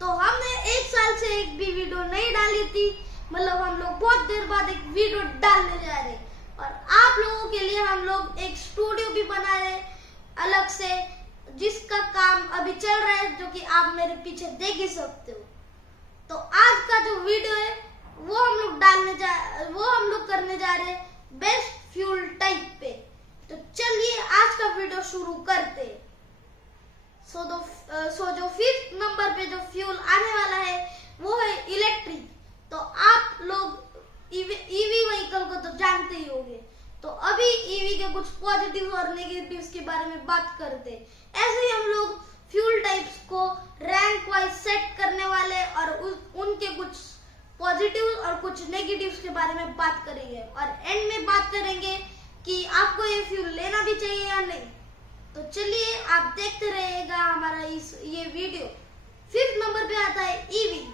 तो हमने एक साल से एक भी वीडियो नहीं डाली थी, मतलब हम लोग बहुत देर बाद एक वीडियो डालने जा रहे हैं। और आप लोगों के लिए हम लोग एक स्टूडियो भी बना रहे अलग से, जिसका काम अभी चल रहा है, जो कि आप मेरे पीछे देख ही सकते हो। तो आज का जो वीडियो है वो हम लोग करने जा रहे हैं बेस्ट फ्यूल टाइप पे। तो चलिए आज का वीडियो शुरू करते हैं। जो 5th नंबर पे जो फ्यूल आने वाला है वो है इलेक्ट्रिक। तो आप लोग ईवी व्हीकल को तो जानते ही होंगे। तो अभी ईवी के कुछ पॉजिटिव और नेगेटिव्स के बारे में बात करते हैं। ऐसे ही हम लोग फ्यूल टाइप्स को रैंक वाइज सेट करने वाले और उनके कुछ पॉजिटिव और कुछ नेगेटिव्स के बारे में बात करेंगे, और एंड में बात करेंगे कि आपको ये फ्यूल लेना भी चाहिए या नहीं। तो चलिए आप देखते रहिएगा हमारा ये वीडियो। 5th नंबर पे आता है ईवी।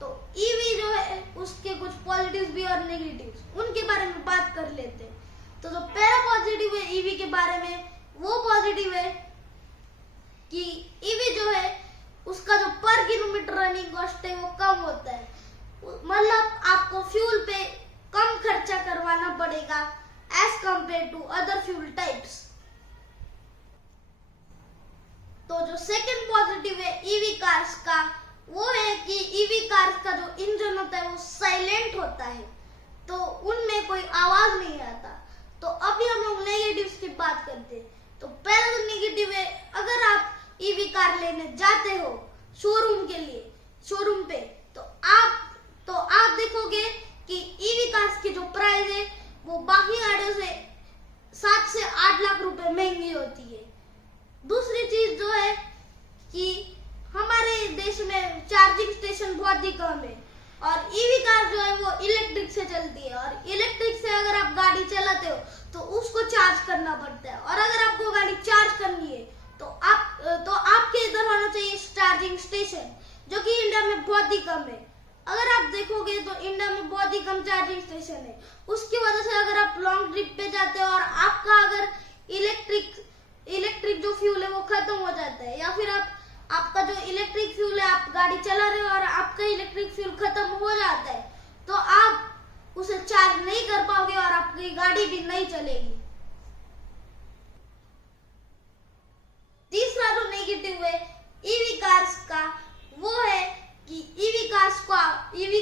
तो ईवी जो है उसके कुछ पॉजिटिव्स भी और नेगेटिव्स, उनके बारे में बात कर लेते हैं। तो जो पहला पॉजिटिव है ईवी के बारे में, वो पॉजिटिव है कि ईवी जो है उसका जो पर किलोमीटर रनिंग कॉस्ट है वो कम होता है। मतलब आपको फ्यूल पे कम खर्चा करवाना पड़ेगा as compare to other fuel types. तो जो सेकंड पॉजिटिव है ईवी कार्स का, वो है कि ईवी कार्स का जो इंजन होता है वो साइलेंट होता है, तो उनमें कोई आवाज नहीं आता। तो अभी हम लोग नेगेटिव्स की बात करते हैं। तो पहला जो नेगेटिव है, अगर आप ईवी कार लेने जाते हो शोरूम पे, तो आप देखोगे कि ईवी कार्स की जो प्राइस है वो बाकी गाड़ियों से 7 से 8 लाख रुपए महंगी होती है। दूसरी चीज जो है कि हमारे देश में चार्जिंग स्टेशन बहुत ही कम है, और ईवी कार जो है वो इलेक्ट्रिक से चलती है, और इलेक्ट्रिक से अगर आप गाड़ी चलाते हो तो उसको चार्ज करना पड़ता है। और अगर आपको गाड़ी चार्ज करनी है तो आपके इधर होना चाहिए चार्जिंग स्टेशन, जो कि इंडिया में बहुत ही कम है। अगर आप देखोगे तो इंडिया में बहुत ही कम चार्जिंग स्टेशन है। उसकी वजह से अगर आप लॉन्ग ट्रिप पे जाते हो और आपका अगर इलेक्ट्रिक जो फ्यूल है वो खत्म हो जाता है, या फिर आपका जो इलेक्ट्रिक फ्यूल है, आप गाड़ी चला रहे हो और आपका इलेक्ट्रिक फ्यूल खत्म हो जाता है, तो आप उसे चार्ज नहीं कर पाओगे और आपकी गाड़ी भी नहीं चलेगी। तीसरा जो नेगेटिव है ईवी कार्स का, वो है कि ईवी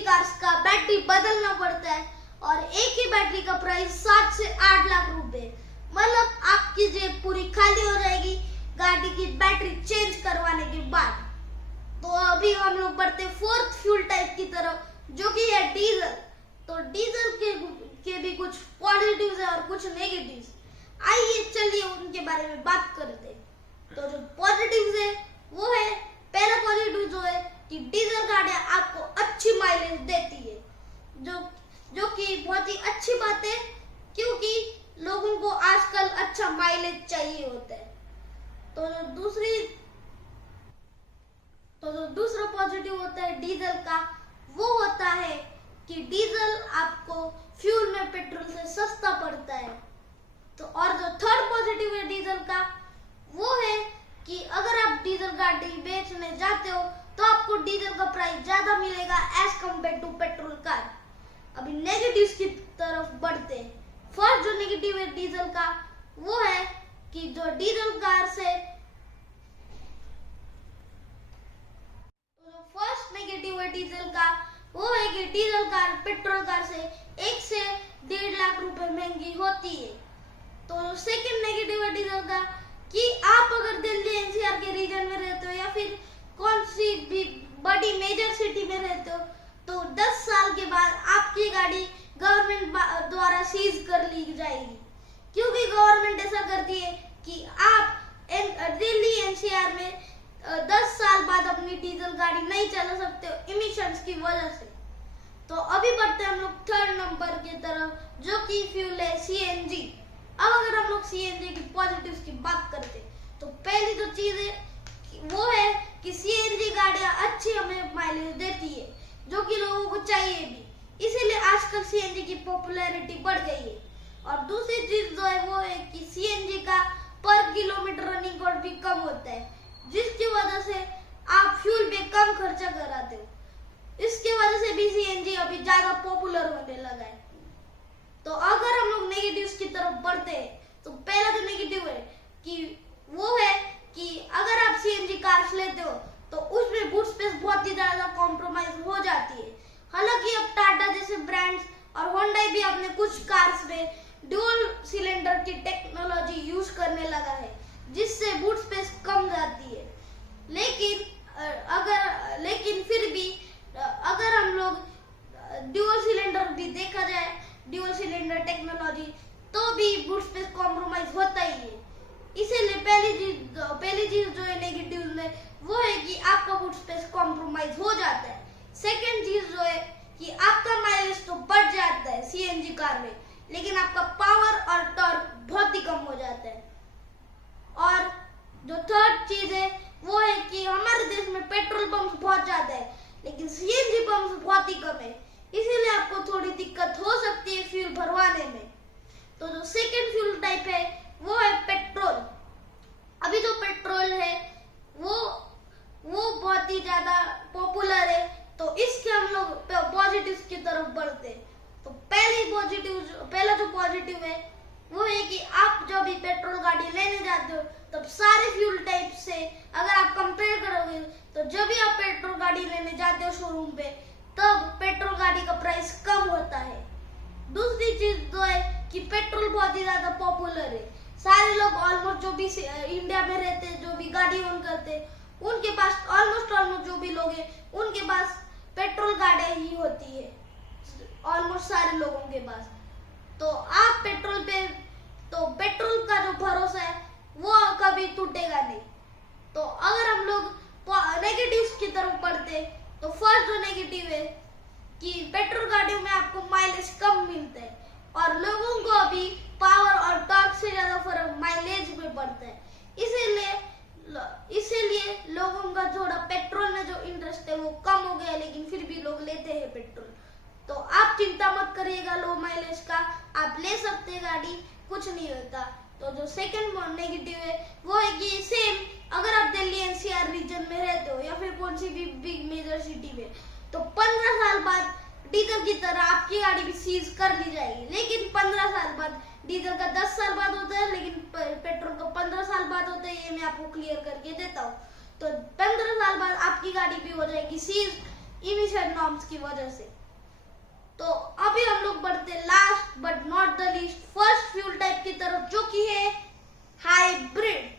कार्स का बैटरी बदलना पड़ता है, और एक ही बैटरी का प्राइस 7 से 8 लाख रुपए। मतलब आपकी जेब पूरी खाली हो जाएगी गाड़ी की बैटरी चेंज करवाने के बाद। तो अभी हम लोग बढ़ते 4th फ्यूल टाइप की तरफ, जो कि है डीजल। तो डीजल के भी कुछ पॉजिटिव्स है और कुछ नेगेटिव्स। आइए चलिए उनके बारे में बात करते हैं। तो जो पॉजिटिव्स है वो है, पहला पॉजिटिव जो है कि डीजल गाड़ियां आपको अच्छी माइलेज देती है, जो कि बहुत ही अच्छी बात है, क्योंकि लोगों को आजकल अच्छा माइलेज चाहिए होता है। तो जो दूसरा पॉजिटिव होता है डीजल का, वो होता है कि डीजल आपको फ्यूल में पेट्रोल से सस्ता पड़ता है। तो और जो थर्ड पॉजिटिव है डीजल का, वो है कि अगर आप डीजल गाड़ी बेचने जाते हो तो आपको डीजल का प्राइस ज्यादा मिलेगा as compare to petrol car. अभी नेगेटिव्स की तरफ बढ़ते हैं। फर्स्ट जो नेगेटिव है डीजल का, वो है कि जो डीजल कार से जो फर्स्ट नेगेटिव है डीजल का, वो है कि डीजल कार पेट्रोल कार से 1 से 1.5 लाख रुपए महंगी होती है। तो सेकंड नेगेटिव है डीजल का कि आप अगर दिल्ली एनसीआर के रीजन में रहते हो या फिर कौन सी भी बड़ी मेजर सिटी में रहते हो, तो 10 साल के बाद आपकी गाड़ी गवर्नमेंट द्वारा सीज कर ली जाएगी, क्योंकि गवर्नमेंट ऐसा करती है कि आप दिल्ली एनसीआर में 10 साल बाद अपनी डीजल गाड़ी नहीं चला सकते हो इमिशंस की वजह से। तो अभी बढ़ते हैं हम लोग 3rd नंबर की तरफ, जो कि फ्यूल है सीएनजी। अब अगर हम लोग सीएनजी की पॉजिटिव्स की बात करते हैं, तो पहली जो चीज है वो है कि सीएनजी गाड़ियां अच्छी हमें माइलेज देती है, जो कि लोगों को चाहिए भी, इसीलिए आजकल सीएनजी की पॉपुलैरिटी बढ़ गई है। और दूसरी चीज जो है वो है कि सीएनजी का पर किलोमीटर रनिंग कॉस्ट भी कम होता है, जिसकी वजह से आप फ्यूल पे कम खर्चा कराते हो। इसके वजह से भी सीएनजी अभी ज्यादा पॉपुलर होने लगा है। तो अगर हम लोग नेगेटिव्स की तरफ बढ़ते हैं तो पहला जो नेगेटिव है कि वो है कि अगर आप सीएनजी कार्स लेते हो तो उसमें बूट स्पेस बहुत ही ज्यादा कॉम्प्रोमाइज हो जाती है। हालांकि अब टाटा जैसे ब्रांड्स और होंडा भी अपने कुछ कार्स में ड्यूल सिलेंडर की टेक्नोलॉजी यूज करने लगा है, जिससे बूट स्पेस कम जाती है। लेकिन फिर भी अगर हम लोग ड्यूल सिलेंडर भी देखा जाए, ड्यूल सिलेंडर टेक्नोलॉजी, तो भी बूट स्पेस कॉम्प्रोमाइज होता ही है। इसीलिए पहली चीज जो है नेगेटिव में वो है कि आपका बूट स्पेस कॉम्प्रोमाइज हो जाता है। सेकंड चीज जो है कि आपका माइलेज तो बढ़ जाता है सीएनजी कार में, लेकिन आपका पावर और टॉर्क बहुत ही कम हो जाता है। और जो थर्ड चीज है वो है कि हमारे देश में पेट्रोल पंप बहुत ज्यादा है, लेकिन सीएनजी पंप बहुत ही कम है। इसीलिए आपको थोड़ी दिक्कत हो सकती है फ्यूल भरवाने में। तो जो सेकंड फ्यूल टाइप है वो है पेट्रोल। अभी जो पेट्रोल है वो बहुत ही ज्यादा पॉपुलर है, तो इसके हम लोग पॉजिटिव की तरफ बढ़ते हैं। तो पहला जो पॉजिटिव है वो है कि आप जब भी पेट्रोल गाड़ी लेने जाते हो तब सारे फ्यूल टाइप से अगर आप कंपेयर करोगे तो जब भी आप पेट्रोल गाड़ी लेने जाते हो शोरूम पे तब पेट्रोल गाड़ी का प्राइस कम होता है। दूसरी चीज तो है कि पेट्रोल बहुत ही ज्यादा पॉपुलर है। सारे लोग ऑलमोस्ट जो भी इंडिया में रहते हैं, जो भी गाड़ी ओन करते हैं, उनके पास ऑलमोस्ट जो भी लोग हैं उनके पास पेट्रोल गाड़ी ही होती है, ऑलमोस्ट सारे लोगों के पास। तो आप पेट्रोल का जो भरोसा है वो कभी टूटेगा नहीं। तो अगर हम लोग नेगेटिव्स की तरफ बढ़ते तो फर्स्ट जो नेगेटिव है कि पेट्रोल गाड़ियों में आपको माइलेज कम मिलता है और लोगों को अभी पावर और टॉर्क से ज्यादा फर्क माइलेज में पड़ता है। इसीलिए लोगों का थोड़ा पेट्रोल में जो इंटरेस्ट है वो कम हो गया, लेकिन फिर भी लोग लेते हैं पेट्रोल। तो आप चिंता मत करिएगा लो माइलेज का, आप ले सकते हैं गाड़ी, कुछ नहीं होता। तो जो सेकंड नेगेटिव है वो है कि सेम अगर आप दिल्ली एनसीआर रीजन में रहते हो या फिर कौन सी भी बिग मेजर सिटी में, तो 15 साल बाद डीजल की तरह आपकी गाड़ी भी सीज कर ली जाएगी। लेकिन 15 साल बाद, डीजल का 10 साल बाद होता है लेकिन पेट्रोल का 15 साल बाद होता है, ये मैं आपको क्लियर करके देता हूँ। तो 15 साल बाद आपकी गाड़ी भी हो जाएगी सीज इमिशन नॉर्म्स की वजह से। तो अभी हम लोग बढ़ते last but not the least first fuel type की तरफ, जो कि है हाइब्रिड।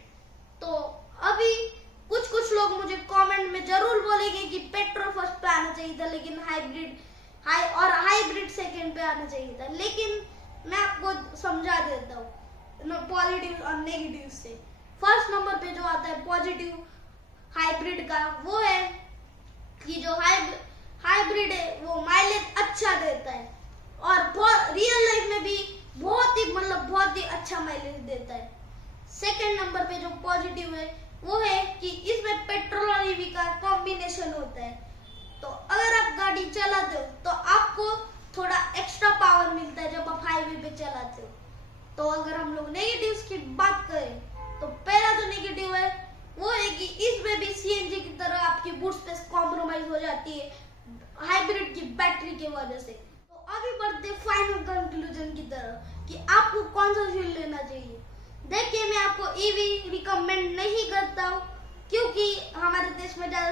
तो अभी कुछ लोग मुझे कमेंट में जरूर बोलेंगे कि पेट्रोल फर्स्ट पे आना चाहिए था, लेकिन हाइब्रिड सेकंड पे आना चाहिए था। लेकिन मैं आपको समझा देता हूँ पॉजिटिव और नेगेटिव से। फर्स्ट नंबर पे जो आता है पॉजिटिव हाइब्रिड का वो है कि जो हाइब्रिड है वो माइलेज अच्छा देता है और रियल लाइफ में भी बहुत ही अच्छा माइलेज देता है। सेकंड नंबर पे जो पॉजिटिव है वो है कि इसमें पेट्रोल और ईवी का कॉम्बिनेशन होता है। तो अगर आप गाड़ी चलाते हो तो आपको थोड़ा एक्स्ट्रा पावर मिलता है जब आप हाईवे पे चलाते हो। तो अगर हम लोग नेगेटिव्स की बात करें तो पहला जो नेगेटिव है वो है कि इसमें भी सीएनजी की तरह आपकी बूट स्पेस कॉम्प्रोमाइज हो जाती है हाइब्रिड की बैटरी की वजह से। तो अभी बढ़ते फाइनल कंक्लूजन की तरफ कि आपको कौन सा फ्यूल लेना चाहिए। देखिए, मैं आपको ईवी रिकमेंड नहीं करता हूँ क्योंकि हमारे देश में ज्यादा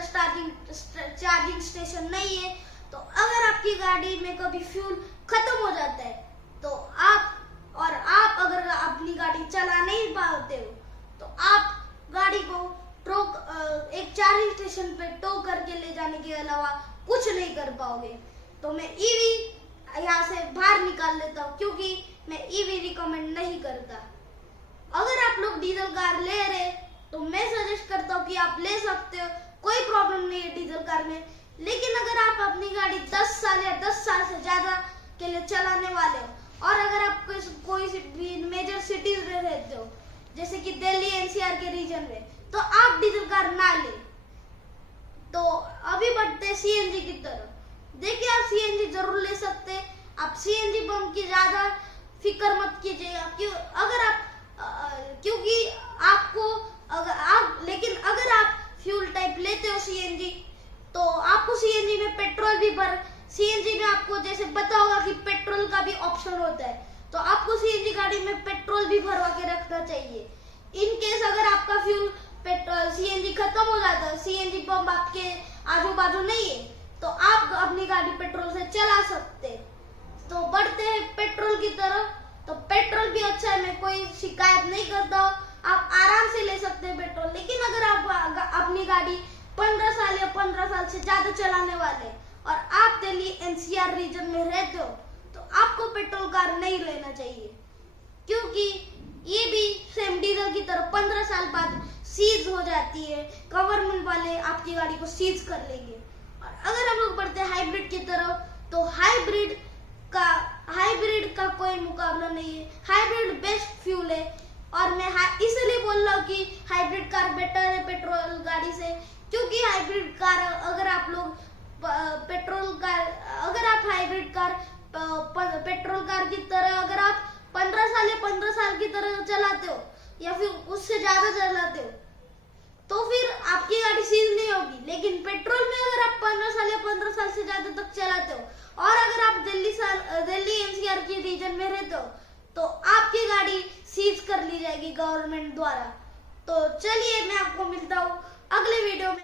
चार्जिंग स्टेशन नहीं है। तो अगर आपकी गाड़ी में कभी फ्यूल खत्म हो जाता है तो आप अगर अपनी गाड़ी चला नहीं पाते हो तो आप गाड़ी को एक चार्जिंग स्टेशन पे टो करके ले जाने के अलावा कुछ नहीं कर पाओगे। तो मैं ईवी यहाँ से बाहर निकाल लेता हूँ क्योंकि मैं ईवी रिकमेंड नहीं करता। अगर आप लोग डीजल कार ले रहे तो मैं सजेस्ट करता हूँ कि आप ले सकते हो, कोई प्रॉब्लम नहीं है डीजल कार में। लेकिन अगर आप अपनी गाड़ी 10 साल या 10 साल से ज्यादा के लिए चलाने वाले हो और अगर आप कोई भी मेजर सिटीज में रहते हो जैसे कि दिल्ली एनसीआर के रीजन में, तो आप डीजल कार ना ले। तो अभी बढ़ते सीएनजी की तरफ। देखिए, आप सीएनजी जरूर ले सकते हैं। आप सीएनजी पंप की ज्यादा फिक्र मत कीजिएगा क्योंकि आपको लेकिन अगर आप फ्यूल टाइप जब लेते हो सीएनजी, तो आपको सीएनजी में पेट्रोल भी सीएनजी में आपको जैसे पता होगा कि पेट्रोल का भी ऑप्शन होता है, तो आपको सीएनजी गाड़ी में पेट्रोल भी भरवा के रखना चाहिए। इन केस अगर आपका फ्यूल सीएनजी खत्म हो जाता है, सीएनजी पंप आपके आजू बाजू नहीं है, तो आप अपनी गाड़ी पेट्रोल से चला सकते। तो बढ़ते हैं पेट्रोल की तरफ। तो पेट्रोल भी अच्छा है, मैं कोई शिकायत नहीं करता हूँ, आप आराम से ले सकते हैं पेट्रोल। लेकिन अगर आप अपनी गाड़ी 15 साल या 15 साल से ज्यादा चलाने वाले और आप दिल्ली एनसीआर रीजन में रहते हो, तो आपको पेट्रोल कार नहीं लेना चाहिए, क्योंकि ये भी सेम डीजल की तरह 15 साल बाद सीज हो जाती है। गवर्नमेंट वाले आपकी गाड़ी को सीज कर लेंगे। और अगर हम लोग बढ़ते हैं हाइब्रिड की तरफ, तो हाइब्रिड का कोई मुकाबला नहीं है। हाइब्रिड बेस्ट फ्यूल है, और मैं इसलिए बोल रहा हूँ कि हाइब्रिड कार बेटर है पेट्रोल गाड़ी से, क्योंकि हाइब्रिड कार अगर आप लोग हाइब्रिड कार पेट्रोल कार की तरह अगर आप 15 साल की तरह चलाते हो या फिर उससे ज्यादा चलाते हो, तो फिर आपकी गाड़ी सीज नहीं होगी। लेकिन पेट्रोल में अगर आप 15 साल से ज्यादा तक चलाते हो और अगर आप दिल्ली एनसीआर की रीजन में रहते हो, तो आपकी गाड़ी सीज कर ली जाएगी गवर्नमेंट द्वारा। तो चलिए मैं आपको मिलता हूँ अगले वीडियो में।